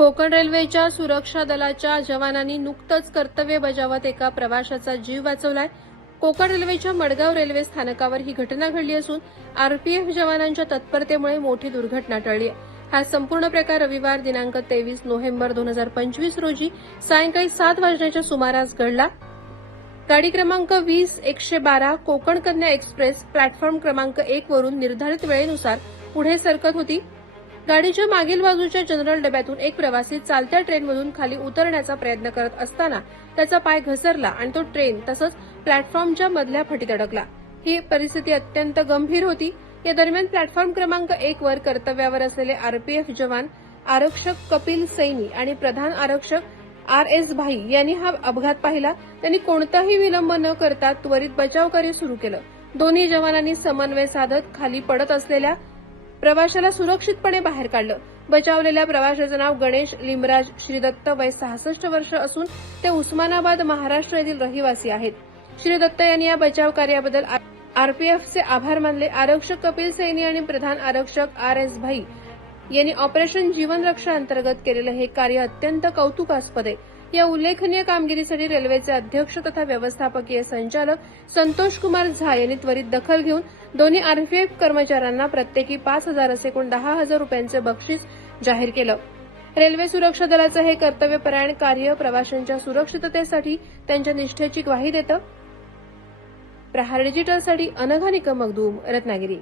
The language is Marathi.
कोकण रेल्वेच्या सुरक्षा दलाच्या जवानांनी नुकतंच कर्तव्य बजावत एका प्रवाशाचा जीव वाचवलाय. कोकण रेल्वेच्या मडगाव रेल्वे स्थानकावर ही घटना घडली असून आरपीएफ जवानांच्या तत्परतेमुळे मोठी दुर्घटना टळली आहे. हा संपूर्ण प्रकार रविवार दिनांक तेवीस नोव्हेंबर दोन हजार पंचवीस रोजी सायंकाळी सात वाजण्याच्या सुमारास घडला. गाडी क्रमांक वीस एकशे बारा कोकण कन्या एक्सप्रेस प्लॅटफॉर्म क्रमांक एक वरून निर्धारित वेळेनुसार पुढे सरकत होती. गाडीच्या मागील बाजूच्या जनरल डब्यातून एक प्रवासी चालत्या ट्रेनमधून खाली उतरण्याचा प्रयत्न करत असताना त्याचा पाय घसरला आणि तो ट्रेन तसंच प्लॅटफॉर्मच्या मधल्या फटीत अडकला. ही परिस्थिती अत्यंत गंभीर होती. या दरम्यान प्लॅटफॉर्म क्रमांक एक वर कर्तव्यावर असलेले आरपीएफ जवान आरक्षक कपिल सैनी आणि प्रधान आरक्षक आर एस भाई यांनी हा अपघात पाहिला. त्यांनी कोणताही विलंब न करता त्वरित बचाव कार्य सुरू केलं. दोन्ही जवानांनी समन्वय साधत खाली पडत असलेल्या प्रवाशाला सुरक्षितपणे बाहेर काढलं. बचावलेल्या प्रवाशाचं नाव गणेश लिमराज श्रीदत्त वय सहासष्ट वर्ष असून ते उस्मानाबाद महाराष्ट्र येथील रहिवासी आहेत. श्रीदत्त यांनी या बचाव कार्याबद्दल आरपीएफचे आभार मानले. आरक्षक कपिल सैनी आणि प्रधान आरक्षक आर एस भाई यांनी ऑपरेशन जीवन रक्षा अंतर्गत केलेलं हे कार्य अत्यंत कौतुकास्पद आहे. या उल्लेखनीय कामगिरीसाठी रेल्वेचे अध्यक्ष तथा व्यवस्थापकीय संचालक संतोष कुमार झा यांनी त्वरित दखल घेऊन दोन्ही आरपीएफ कर्मचाऱ्यांना प्रत्येकी पाच हजार असे एकूण दहा हजार रुपयांचे बक्षीस जाहीर केलं. रेल्वे सुरक्षा दलाचं हे कर्तव्यपरायण कार्य प्रवाशांच्या सुरक्षिततेसाठी त्यांच्या निष्ठेची ग्वाही देतं. प्रहार डिजिटलसाठी अनघा निकम मगदूम रत्नागिरी.